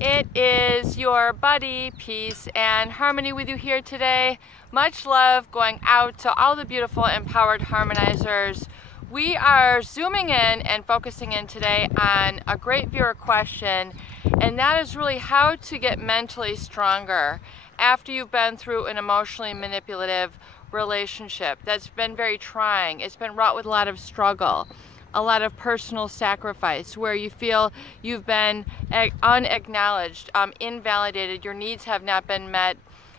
It is your buddy, Peace and Harmony with you here today. Much love going out to all the beautiful empowered harmonizers. We are zooming in and focusing in today on a great viewer question, and that is really how to get mentally stronger after you've been through an emotionally manipulative relationship that's been very trying. It's been wrought with a lot of struggle, a lot of personal sacrifice, where you feel you've been unacknowledged, invalidated, your needs have not been met,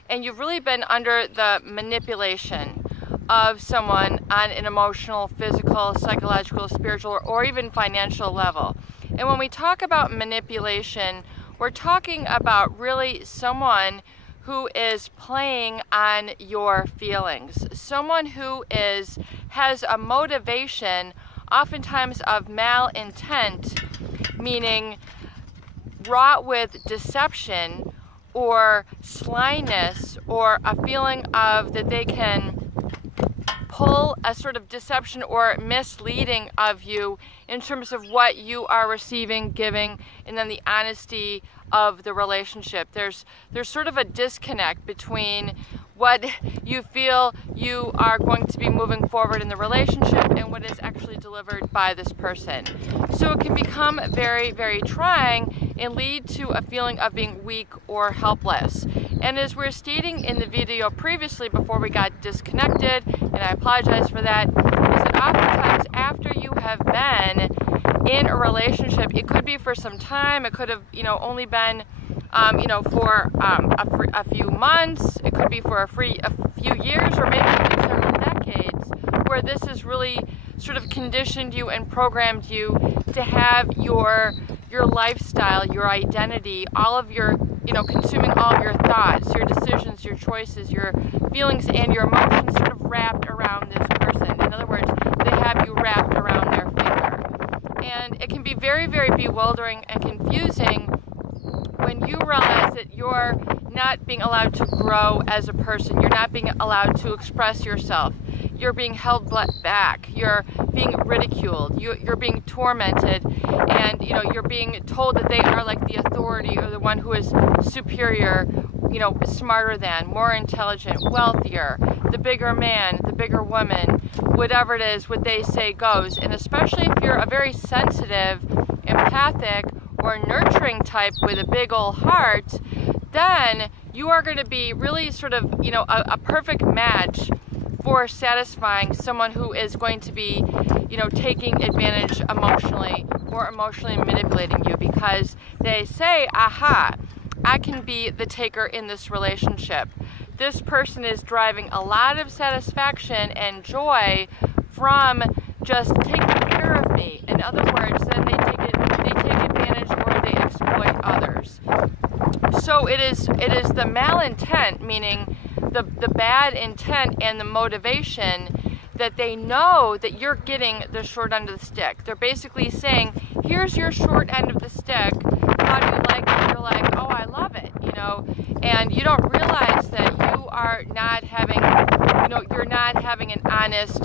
and you've really been under the manipulation of someone on an emotional, physical, psychological, spiritual, or even financial level. And when we talk about manipulation, we're talking about really someone who is playing on your feelings, someone who has a motivation oftentimes of malintent, meaning wrought with deception or slyness, or a feeling of that they can pull a sort of deception or misleading of you in terms of what you are receiving, giving, and then the honesty of the relationship. There's sort of a disconnect between what you feel you are going to be moving forward in the relationship and what is actually delivered by this person. So it can become very, very trying and lead to a feeling of being weak or helpless. And as we're stating in the video previously before we got disconnected, and I apologize for that, is that oftentimes after you have been in a relationship, it could be for some time, it could have only been for a few months, it could be for a few years, or maybe even several decades, where this has really sort of conditioned you and programmed you to have your lifestyle, your identity, all of your, consuming all of your thoughts, your decisions, your choices, your feelings, and your emotions sort of wrapped around this person. In other words, they have you wrapped around their finger. And it can be very, very bewildering and confusing when you realize that you're not being allowed to grow as a person, you're not being allowed to express yourself, you're being held back, you're being ridiculed, you're being tormented, and you're being told that they are like the authority or the one who is superior, smarter than, more intelligent, wealthier, the bigger man, the bigger woman, whatever it is, what they say goes. And especially if you're a very sensitive, empathic, or nurturing type with a big old heart, then you are going to be really sort of, a perfect match for satisfying someone who is going to be, taking advantage emotionally or emotionally manipulating you, because they say, aha, I can be the taker in this relationship. This person is driving a lot of satisfaction and joy from just taking care of me. In other words, then they take advantage or they exploit others. So it is the malintent, meaning the bad intent and the motivation, that they know that you're getting the short end of the stick. They're basically saying, here's your short end of the stick. How do you like it? You're like, oh, I love it, and you don't realize that you are not having, you're not having an honest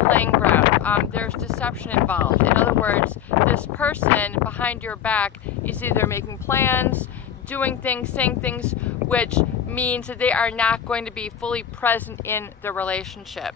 playing ground. There's deception involved. In other words, this person behind your back is either making plans, doing things, saying things, which means that they are not going to be fully present in the relationship.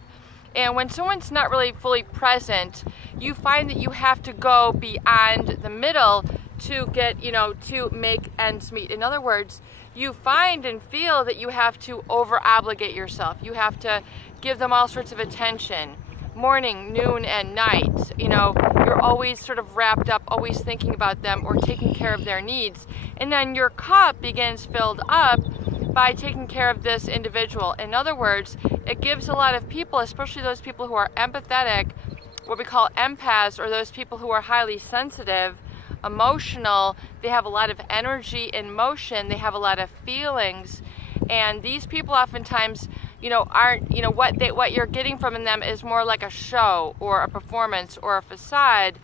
And when someone's not really fully present, you find that you have to go beyond the middle to get, to make ends meet. In other words, you find and feel that you have to over-obligate yourself. You have to give them all sorts of attention, morning, noon, and night. You're always sort of wrapped up, always thinking about them or taking care of their needs. And then your cup begins filled up by taking care of this individual. In other words, it gives a lot of people, especially those people who are empathetic, what we call empaths, or those people who are highly sensitive, emotional, they have a lot of energy in motion, they have a lot of feelings, and these people oftentimes aren't, what you're getting from them is more like a show or a performance or a facade,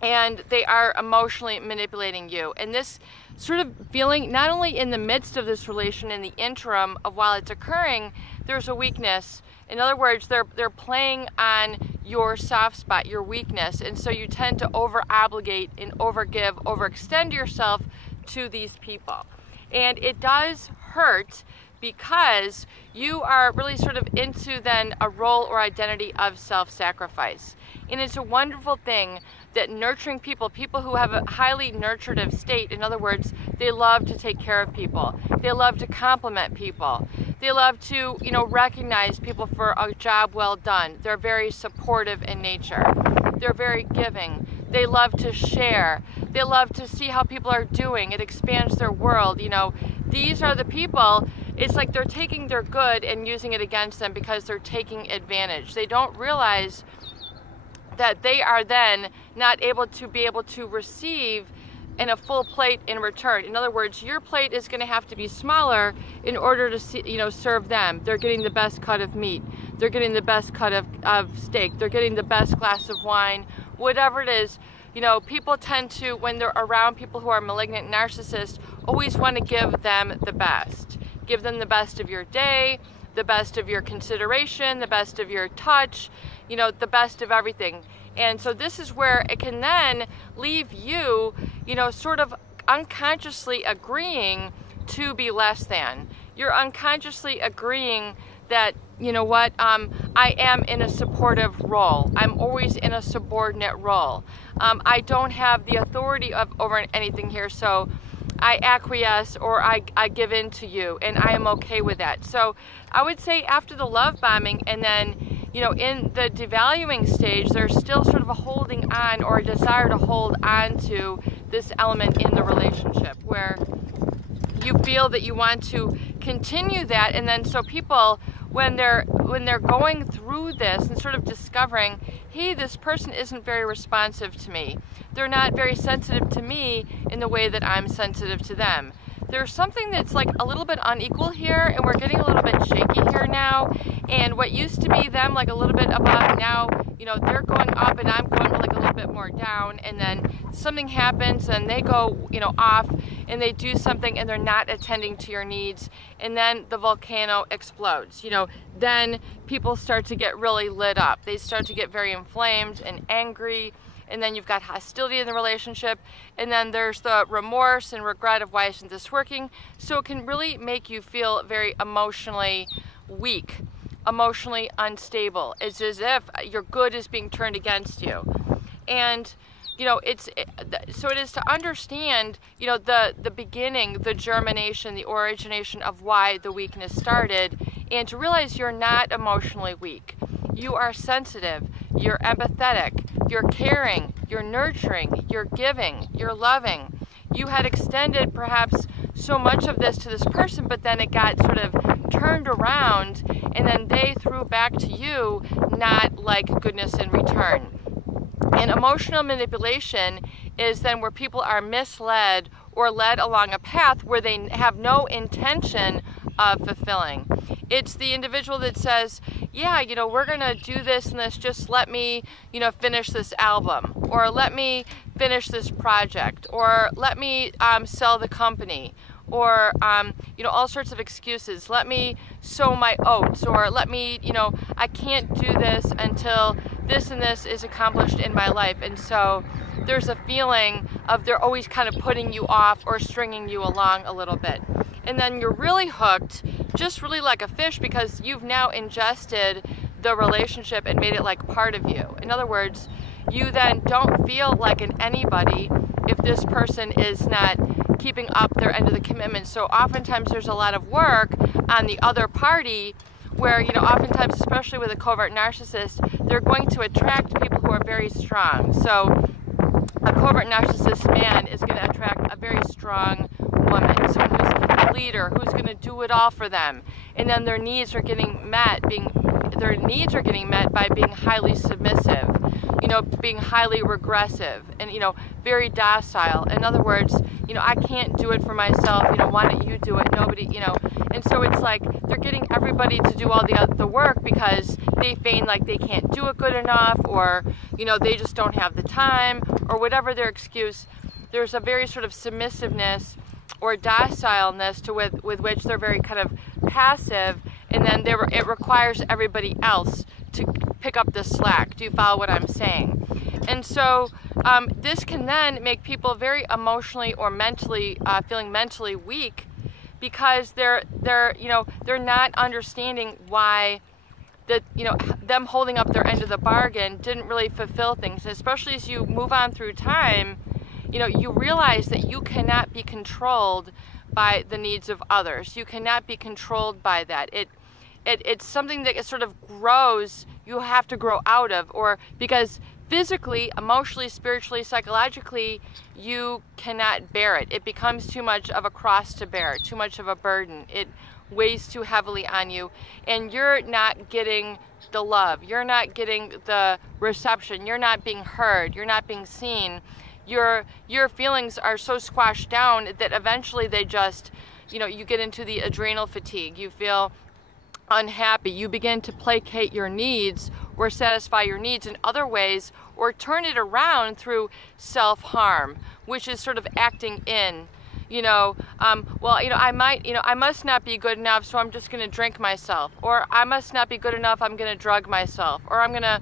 and they are emotionally manipulating you. And this sort of feeling, not only in the midst of this relation, in the interim of while it's occurring, there's a weakness. In other words, they're playing on your soft spot, your weakness, and so you tend to over-obligate and over-give, overextend yourself to these people. And it does hurt because you are really sort of into then a role or identity of self-sacrifice. And it's a wonderful thing that nurturing people who have a highly nurturative state, in other words, they love to take care of people, they love to compliment people, they love to, recognize people for a job well done. They're very supportive in nature. They're very giving. They love to share. They love to see how people are doing. It expands their world. These are the people, it's like they're taking their good and using it against them because they're taking advantage. They don't realize that they are then not able to receive in a full plate in return. In other words, your plate is going to have to be smaller in order to serve them. They're getting the best cut of meat. They're getting the best cut of steak. They're getting the best glass of wine. Whatever it is, people tend to, when they're around people who are malignant narcissists, always want to give them the best. Give them the best of your day, the best of your consideration, the best of your touch, the best of everything. And so this is where it can then leave you, sort of unconsciously agreeing to be less than. You're unconsciously agreeing that, I am in a supportive role. I'm always in a subordinate role. I don't have the authority over anything here, so I acquiesce or I give in to you, and I am okay with that. So I would say after the love bombing and then, in the devaluing stage, there's still sort of a holding on or a desire to hold on to this element in the relationship where you feel that you want to continue that. And then so people, when they're going through this and sort of discovering, hey, this person isn't very responsive to me. They're not very sensitive to me in the way that I'm sensitive to them. There's something that's like a little bit unequal here, and we're getting a little bit shaky here now. And what used to be them like a little bit above, now, they're going up and I'm going like a little bit more down. And then something happens and they go, off and they do something and they're not attending to your needs. And then the volcano explodes. Then people start to get really lit up. They start to get very inflamed and angry. And then you've got hostility in the relationship, and then there's the remorse and regret of why isn't this working. So it can really make you feel very emotionally weak, emotionally unstable. It's as if your good is being turned against you. And so it is to understand, the beginning, the germination, the origination of why the weakness started, and to realize you're not emotionally weak. You are sensitive, you're empathetic, you're caring, you're nurturing, you're giving, you're loving. You had extended perhaps so much of this to this person, but then it got sort of turned around, and then they threw back to you not like goodness in return. And emotional manipulation is then where people are misled or led along a path where they have no intention of fulfilling. It's the individual that says, yeah, we're going to do this and this, just let me, finish this album, or let me finish this project, or let me sell the company, or, all sorts of excuses. Let me sow my oats, or let me, I can't do this until this and this is accomplished in my life. And so there's a feeling of they're always kind of putting you off or stringing you along a little bit. And then you're really hooked, just really like a fish, because you've now ingested the relationship and made it like part of you. In other words, you then don't feel like an anybody if this person is not keeping up their end of the commitment. So oftentimes there's a lot of work on the other party where, oftentimes, especially with a covert narcissist, they're going to attract people who are very strong. So a covert narcissist man is going to attract a very strong woman, someone who's a leader, who's going to do it all for them. And then their needs are getting met by being highly submissive, being highly regressive, and, very docile. In other words, I can't do it for myself, why don't you do it? Nobody, and so it's like they're getting everybody to do all the work because they feign like they can't do it good enough, or, they just don't have the time, or whatever their excuse. There's a very sort of submissiveness or docileness with which they're very kind of passive, and then it requires everybody else to pick up the slack. Do you follow what I'm saying? And so this can then make people very emotionally or mentally feeling mentally weak, because they're not understanding why that, them holding up their end of the bargain didn't really fulfill things. And especially as you move on through time, you realize that you cannot be controlled by the needs of others. You cannot be controlled by that. It's something that sort of grows, you have to grow out of, or because physically, emotionally, spiritually, psychologically, you cannot bear it. It becomes too much of a cross to bear, too much of a burden. It weighs too heavily on you, and you're not getting the love. You're not getting the reception. You're not being heard. You're not being seen. Your feelings are so squashed down that eventually they just, you get into the adrenal fatigue. You feel unhappy. You begin to placate your needs or satisfy your needs in other ways, or turn it around through self-harm, which is sort of acting in. I must not be good enough, so I'm just going to drink myself. Or I must not be good enough, I'm going to drug myself. Or I'm going to,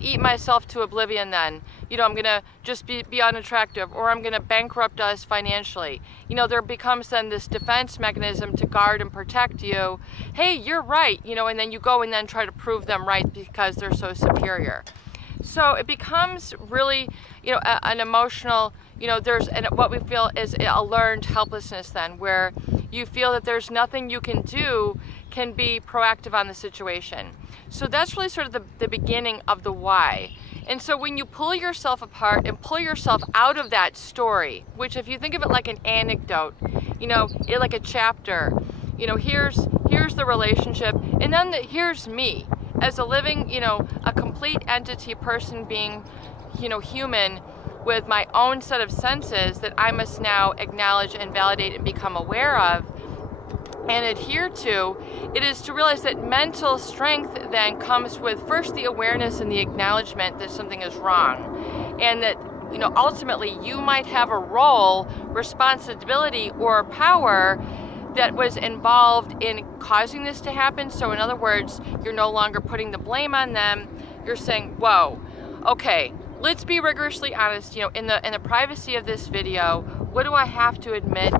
eat myself to oblivion then. I'm going to just be unattractive. Or I'm going to bankrupt us financially. There becomes then this defense mechanism to guard and protect you. Hey, you're right, and then you go and then try to prove them right because they're so superior. So it becomes really, an emotional, what we feel is a learned helplessness then, where you feel that there's nothing you can do, can be proactive on the situation. So that's really sort of the beginning of the why. And so when you pull yourself apart and pull yourself out of that story, which if you think of it like an anecdote, like a chapter, here's the relationship, and then here's me as a living, a complete entity, person, being, human, with my own set of senses that I must now acknowledge and validate and become aware of and adhere to. It is to realize that mental strength then comes with first the awareness and the acknowledgement that something is wrong, and that ultimately you might have a role, responsibility, or power that was involved in causing this to happen. So in other words, you're no longer putting the blame on them. You're saying, whoa, okay, let's be rigorously honest, in the privacy of this video, what do I have to admit,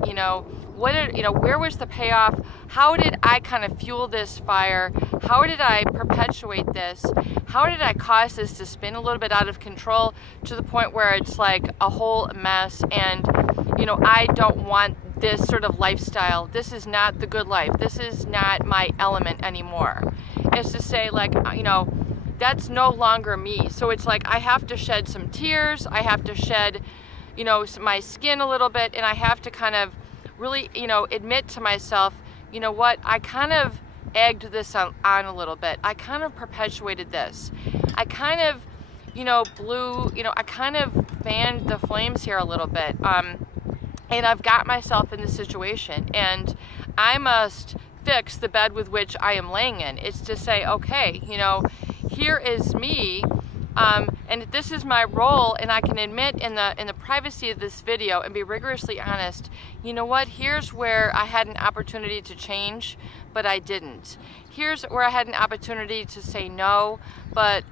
where was the payoff? How did I kind of fuel this fire? How did I perpetuate this? How did I cause this to spin a little bit out of control to the point where it's like a whole mess, and I don't want this sort of lifestyle. This is not the good life. This is not my element anymore. It's to say, like, that's no longer me. So it's like I have to shed some tears. I have to shed, my skin a little bit, and I have to kind of really, admit to myself, what, I kind of egged this on a little bit. I kind of perpetuated this. I kind of, blew, I kind of fanned the flames here a little bit. And I've got myself in this situation, and I must fix the bed with which I am laying in. It's to say, okay, here is me, and this is my role, and I can admit in the privacy of this video and be rigorously honest, what, here's where I had an opportunity to change, but I didn't. Here's where I had an opportunity to say no, but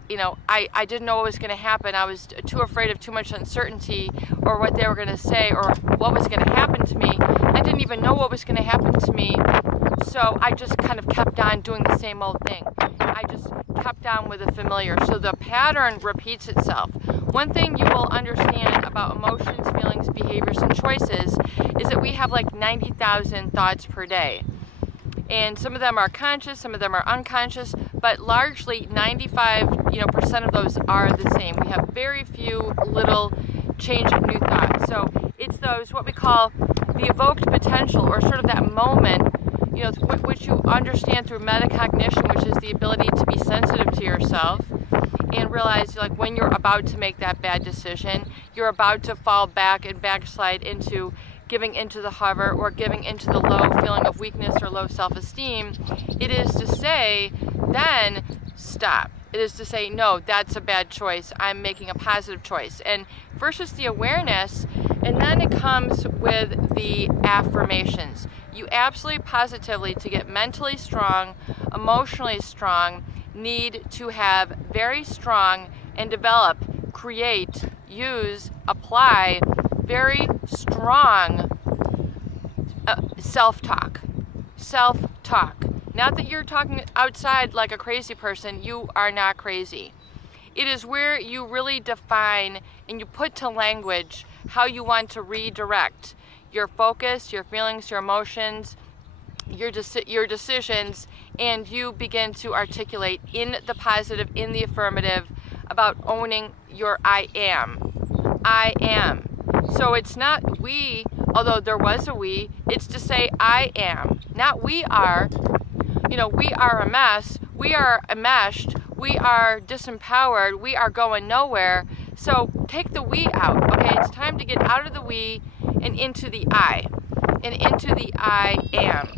I didn't know what was going to happen. I was too afraid of too much uncertainty, or what they were going to say, or what was going to happen to me. I didn't even know what was going to happen to me, so I just kind of kept on doing the same old thing. I just kept on with the familiar. So the pattern repeats itself. One thing you will understand about emotions, feelings, behaviors, and choices is that we have like 90,000 thoughts per day. And some of them are conscious, some of them are unconscious, but largely 95% of those are the same. We have very few little change of new thoughts. So it's those, what we call the evoked potential, or sort of that moment, which you understand through metacognition, which is the ability to be sensitive to yourself and realize, like, when you're about to make that bad decision, you're about to fall back and backslide into giving into the hover, or giving into the low feeling of weakness or low self-esteem. It is to say, then stop. It is to say, no, that's a bad choice. I'm making a positive choice. And first is the awareness, and then it comes with the affirmations. You absolutely positively, to get mentally strong, emotionally strong, need to have very strong and develop, create apply very strong self-talk. Self-talk. Not that you're talking outside like a crazy person. You are not crazy. It is where you really define and you put to language how you want to redirect your focus, your feelings, your emotions, your decisions, and you begin to articulate in the positive, in the affirmative, about owning your I am. I am. So it's not we, although there was a we, it's to say I am. Not we are. We are a mess. We are enmeshed. We are disempowered. We are going nowhere. So take the we out. Okay, it's time to get out of the we and into the I. And into the I am.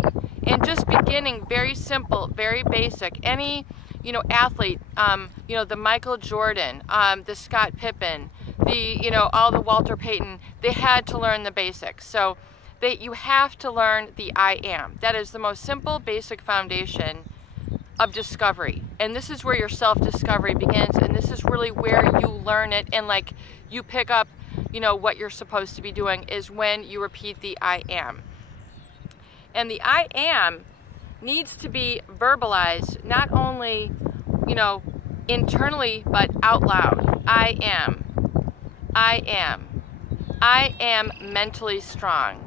And just beginning very simple, very basic. Any, athlete, the Michael Jordan, the Scott Pippen, all the Walter Payton, they had to learn the basics. So you have to learn the I am. That is the most simple, basic foundation of discovery. And this is where your self-discovery begins, and this is really where you learn it, and you pick up, what you're supposed to be doing is when you repeat the I am. And the I am needs to be verbalized, not only, internally, but out loud. I am. I am. I am mentally strong.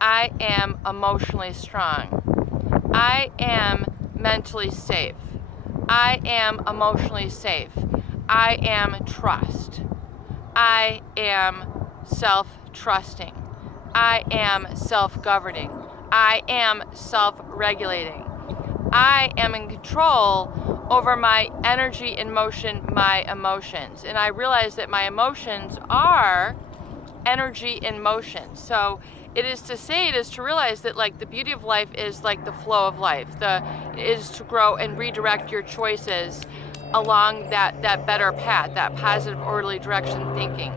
I am emotionally strong. I am mentally safe. I am emotionally safe. I am trust. I am self-trusting. I am self-governing. I am self-regulating. I am in control over my energy in motion, my emotions. And I realize that my emotions are energy in motion. So it is to realize that the beauty of life is the flow of life. Is to grow and redirect your choices along that better path, that positive, orderly direction thinking.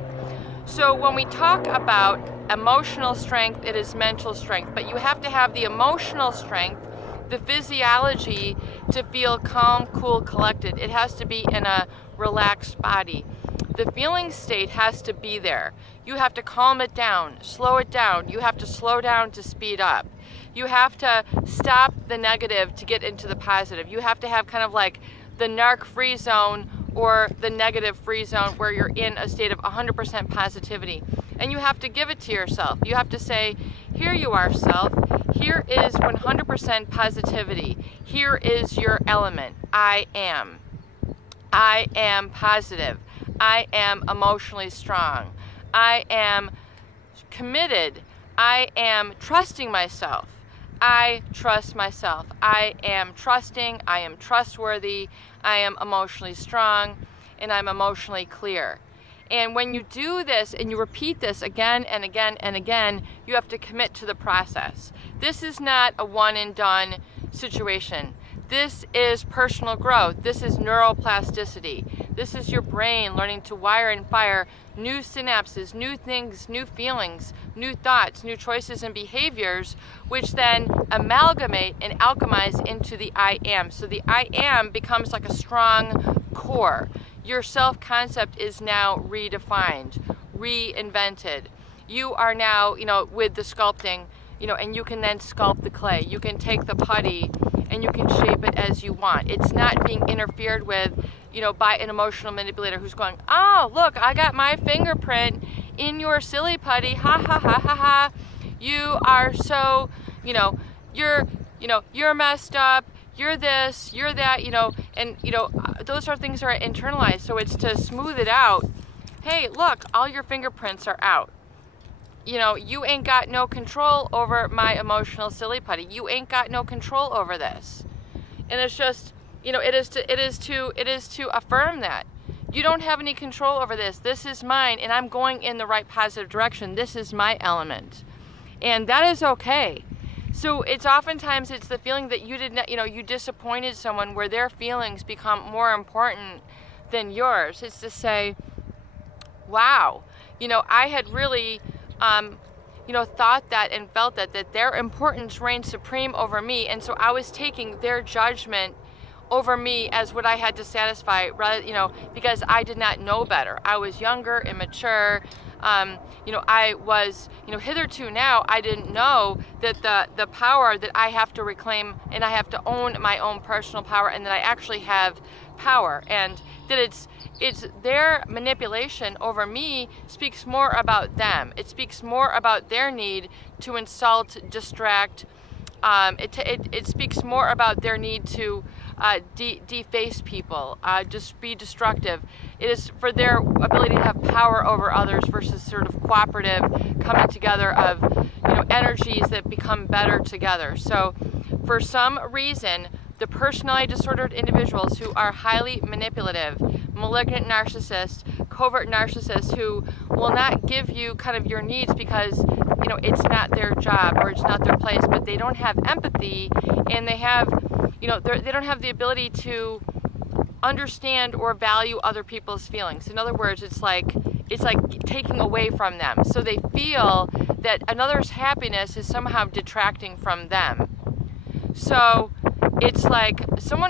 So when we talk about emotional strength, it is mental strength, but you have to have the emotional strength, the physiology to feel calm, cool, collected. It has to be in a relaxed body. The feeling state has to be there. You have to calm it down, slow it down. You have to slow down to speed up. You have to stop the negative to get into the positive. You have to have kind of the narc-free zone or the negative-free zone where you're in a state of 100% positivity. And you have to give it to yourself. You have to say, here you are, self. Here is 100% positivity. Here is your element. I am. I am positive. I am emotionally strong. I am committed. I am trusting myself. I trust myself. I am trusting. I am trustworthy. I am emotionally strong. And I'm emotionally clear. And when you do this and you repeat this again and again and again, you have to commit to the process. This is not a one and done situation. This is personal growth. This is neuroplasticity. This is your brain learning to wire and fire new synapses, new things, new feelings, new thoughts, new choices and behaviors, which then amalgamate and alchemize into the I am. So the I am becomes like a strong core. Your self-concept is now redefined, reinvented. You are now, with the sculpting, and you can then sculpt the clay. You can take the putty and you can shape it as you want. It's not being interfered with, by an emotional manipulator who's going, oh, look, I got my fingerprint in your silly putty. Ha, ha, ha, ha, ha. You are so, you're messed up. You're this, you're that, and, those are things that are internalized. So it's to smooth it out. Hey, look, all your fingerprints are out. You ain't got no control over my emotional silly putty. You ain't got no control over this. And it's just, it is to affirm that. You don't have any control over this. This is mine, and I'm going in the right positive direction. This is my element. And that is okay. So it's oftentimes it's the feeling that you did not, you disappointed someone where their feelings become more important than yours. It's to say, wow, I had really, thought that and felt that their importance reigned supreme over me. And so I was taking their judgment over me as what I had to satisfy, rather, because I did not know better. I was younger, immature. I was, hitherto now, I didn't know that the power that I have to reclaim, and I have to own my own personal power, and that I actually have power, and that it's their manipulation over me speaks more about them. It speaks more about their need to insult, distract. It speaks more about their need to deface people, just be destructive. It is for their ability to have power over others versus sort of cooperative coming together of energies that become better together. So for some reason, the personality disordered individuals who are highly manipulative, malignant narcissists, covert narcissists who will not give you kind of your needs because it's not their job or it's not their place, but they don't have empathy, and they have they don't have the ability to understand or value other people's feelings. In other words, it's like taking away from them. So they feel that another's happiness is somehow detracting from them. So it's like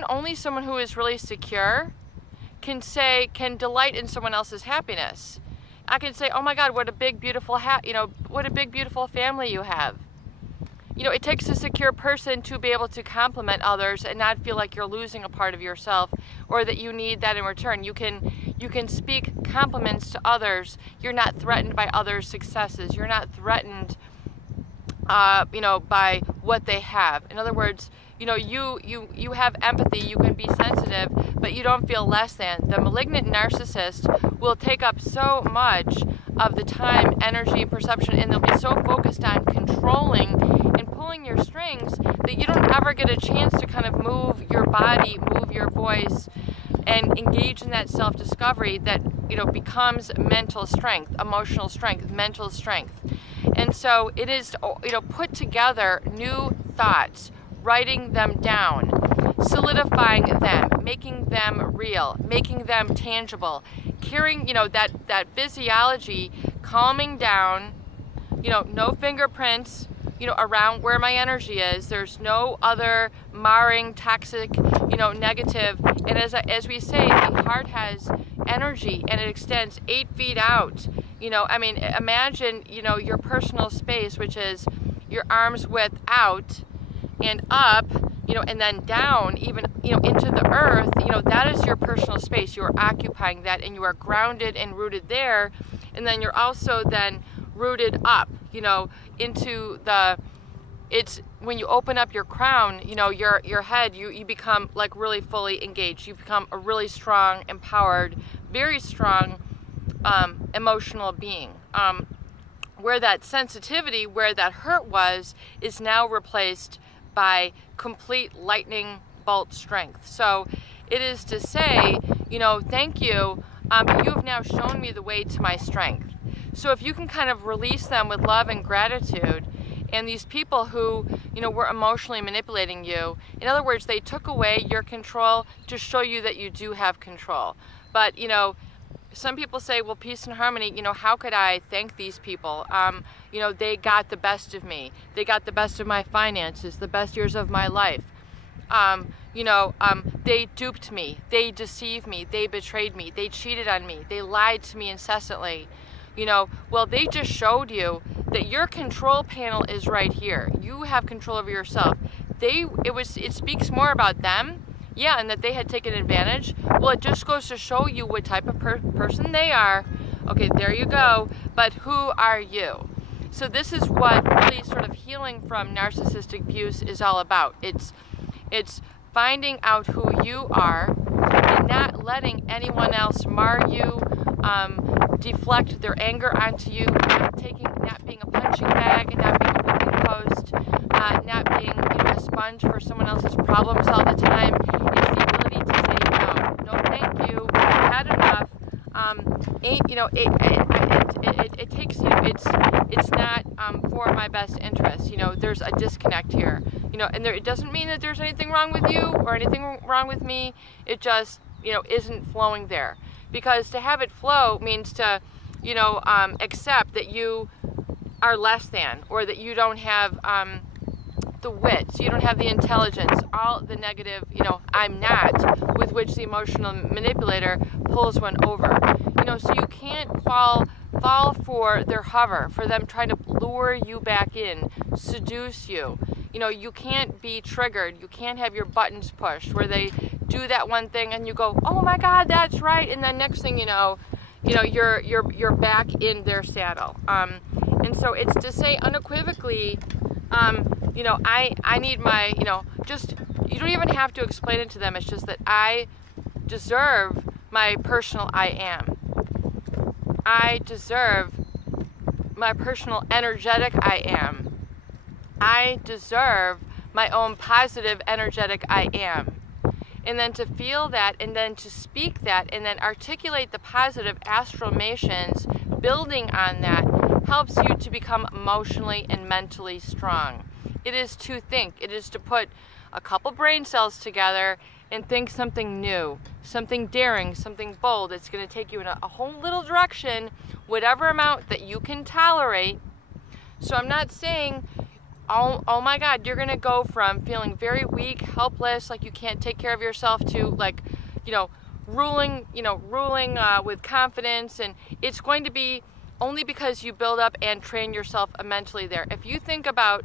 only someone who is really secure can delight in someone else's happiness. I can say, oh my God, what a big beautiful what a big beautiful family you have. It takes a secure person to be able to compliment others and not feel like you're losing a part of yourself, or that you need that in return. You can speak compliments to others. You're not threatened by others' successes. You're not threatened by what they have. In other words, you have empathy, you can be sensitive, but you don't feel less than. The malignant narcissist will take up so much of the time, energy, perception, and they'll be so focused on controlling and pulling your strings that you don't ever get a chance to kind of move your body, move your voice, and engage in that self-discovery that becomes mental strength, emotional strength, mental strength. And so it is put together new thoughts, writing them down, solidifying them, making them real, making them tangible, carrying that physiology, calming down, no fingerprints around where my energy is. There's no other marring, toxic, negative. And as we say, the heart has energy and it extends 8 feet out. Imagine, your personal space, which is your arm's width out and up, and then down, even, into the earth. That is your personal space. You are occupying that, and you are grounded and rooted there. And then you're also then rooted up, into it's when you open up your crown, your head, you become like really fully engaged. You become a really strong, empowered, very strong, emotional being. Where that sensitivity, where that hurt was, is now replaced by complete lightning bolt strength. So it is to say, thank you. You have now shown me the way to my strength. So if you can kind of release them with love and gratitude, and these people who, were emotionally manipulating you, in other words, they took away your control to show you that you do have control. But, some people say, well, peace and harmony, how could I thank these people? They got the best of me. They got the best of my finances, the best years of my life. They duped me. They deceived me. They betrayed me. They cheated on me. They lied to me incessantly. Well, they just showed you that your control panel is right here. You have control over yourself. It speaks more about them. Yeah, and that they had taken advantage. Well, it just goes to show you what type of person they are. Okay, there you go. But who are you? So this is what really sort of healing from narcissistic abuse is all about. It's finding out who you are and not letting anyone else mar you, deflect their anger onto you, not being a punching bag, not being a moving post, not being a sponge for someone else's problems all the time. It's the ability to say no thank you, I've had enough. It takes it's not for my best interest. There's a disconnect here. And it doesn't mean that there's anything wrong with you or anything wrong with me. It just isn't flowing there. Because to have it flow means to accept that you are less than, or that you don't have the wit, so you don't have the intelligence, all the negative, I'm not, with which the emotional manipulator pulls one over. So you can't fall for their hover, for them trying to lure you back in, seduce you. You can't be triggered. You can't have your buttons pushed where they do that one thing and you go, oh my God, that's right. And then next thing you're back in their saddle. And so it's to say unequivocally, I need my, just, you don't even have to explain it to them. It's just that I deserve my personal I am. I deserve my personal energetic I am. I deserve my own positive energetic I am. And then to feel that, and then to speak that, and then articulate the positive affirmations, building on that, helps you to become emotionally and mentally strong. It is to think. It is to put a couple brain cells together and think something new, something daring, something bold. It's going to take you in a whole little direction, whatever amount that you can tolerate. So I'm not saying, oh my God, you're going to go from feeling very weak, helpless, like you can't take care of yourself, to ruling with confidence. And it's going to be only because you build up and train yourself mentally there. If you think about,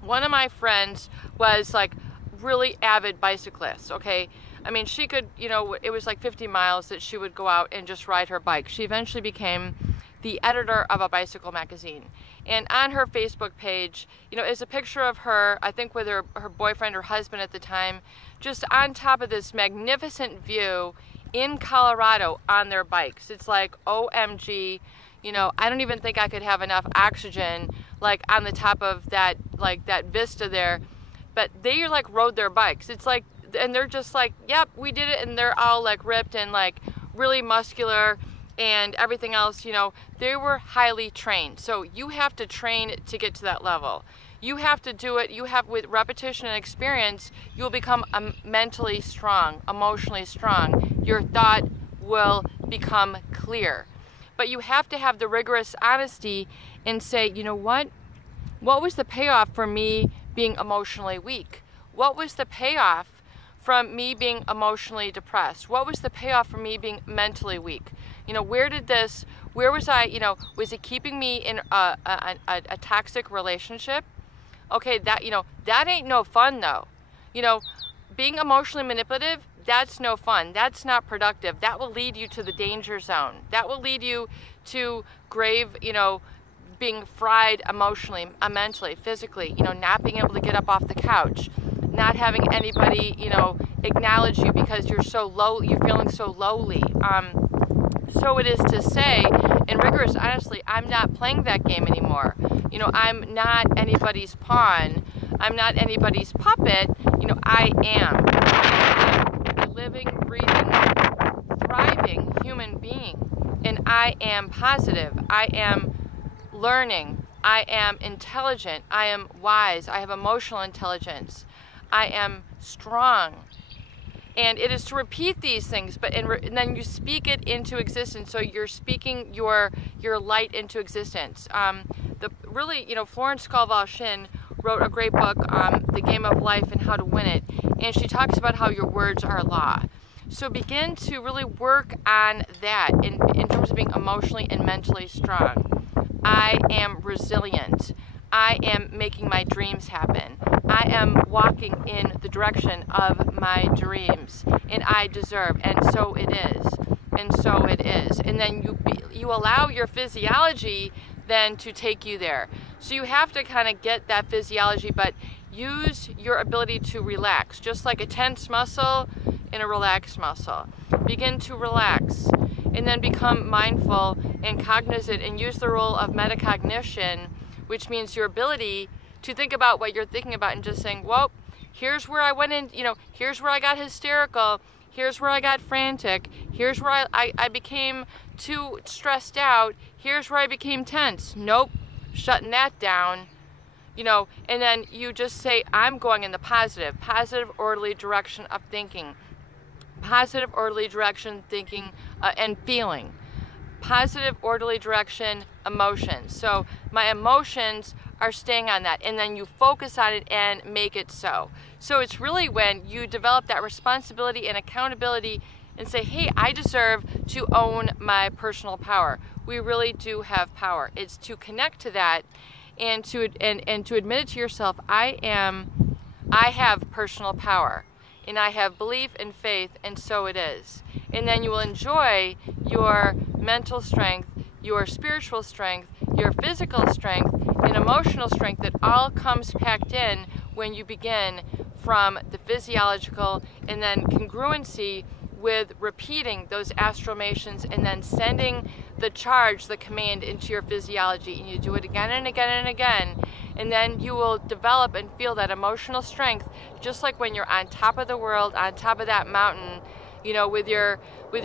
one of my friends was like really avid bicyclist, okay? I mean, she could, it was like 50 miles that she would go out and just ride her bike. She eventually became the editor of a bicycle magazine. And on her Facebook page, is a picture of her, I think with her boyfriend or husband at the time, just on top of this magnificent view in Colorado on their bikes. It's like, OMG, I don't even think I could have enough oxygen, like on the top of that, like that vista there. But they rode their bikes. It's like, and they're just like, yep, we did it. And they're all like ripped and like really muscular and everything else. They were highly trained. So you have to train to get to that level. You have to do it. With repetition and experience, you'll become mentally strong, emotionally strong. Your thought will become clear. But you have to have the rigorous honesty and say, what was the payoff for me being emotionally weak? What was the payoff from me being emotionally depressed? What was the payoff for me being mentally weak? Where was I, was it keeping me in a toxic relationship? Okay, that ain't no fun though. Being emotionally manipulative, that's no fun. That's not productive. That will lead you to the danger zone. That will lead you to grave, being fried emotionally, mentally, physically, not being able to get up off the couch, not having anybody, acknowledge you because you're so low, you're feeling so lowly. So it is to say, in rigorous honesty, I'm not playing that game anymore. I'm not anybody's pawn. I'm not anybody's puppet. I am a living, breathing, thriving human being. And I am positive. I am learning. I am intelligent. I am wise. I have emotional intelligence. I am strong. And it is to repeat these things, and then you speak it into existence. So you're speaking your light into existence. Florence Scovel Shinn wrote a great book, The Game of Life and How to Win It. And she talks about how your words are law. So begin to really work on that in terms of being emotionally and mentally strong. I am resilient. I am making my dreams happen. I am walking in the direction of my dreams, and I deserve, and so it is, and so it is. And then you allow your physiology then to take you there. So you have to kind of get that physiology, but use your ability to relax, just like a tense muscle and a relaxed muscle. Begin to relax, and then become mindful and cognizant, and use the role of metacognition, which means your ability to think about what you're thinking about and just saying, well, here's where I went in, here's where I got hysterical, here's where I got frantic, here's where I became too stressed out, here's where I became tense. Nope, shutting that down, and then you just say, I'm going in the positive, orderly direction of thinking, positive, orderly direction thinking and feeling. Positive, orderly direction, emotions. So my emotions are staying on that, and then you focus on it and make it so. So it's really when you develop that responsibility and accountability and say, hey, I deserve to own my personal power. We really do have power. It's to connect to that and to admit it to yourself, I have personal power, and I have belief and faith, and so it is. And then you will enjoy your mental strength, your spiritual strength, your physical strength, and emotional strength that all comes packed in when you begin from the physiological and then congruency with repeating those affirmations and then sending the charge, the command into your physiology, and you do it again and again and again, and then you will develop and feel that emotional strength, just like when you're on top of the world, on top of that mountain, you know, with your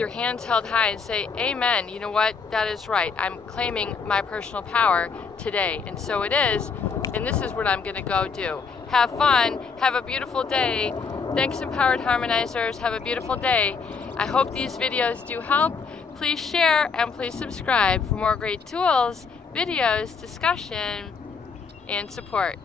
hands held high, and say, amen, you know what, that is right, I'm claiming my personal power today, and so it is, and this is what I'm going to go do. Have fun, have a beautiful day. Thanks, Empowered Harmonizers. Have a beautiful day. I hope these videos do help. Please share and please subscribe for more great tools, videos, discussion, and support.